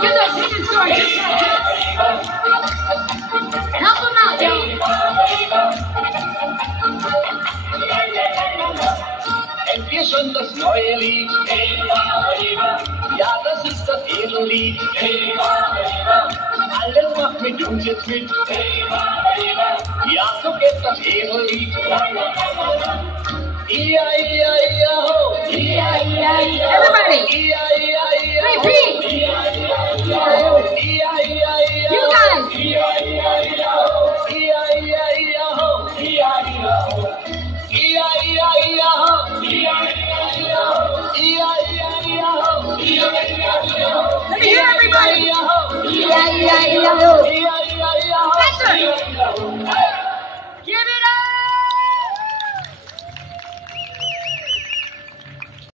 get those tickets to our discount kids. Help them out, yo. Kennt ihr schon das neue Lied? Ja, das ist das Edellied. Alles macht mit uns jetzt mit. Ja, so geht das Edellied. Ia, ia, ia, ho. Ia, ia, ia. Everybody. Ia, ia, ia, ho. Repeat. Ia, ia, ia, You guys. Ia, ia, ia, ho. Ia, ia, ia, ho. Ia, ia, ho. Ia, ia, ia, ho. Ia, ia, ia, ho. Ia, ia, ia, ho. Ia, ia, ia, ho. Let me hear everybody. Ia, Ia, ia, ia, ho. ia, ia, ho. Faster.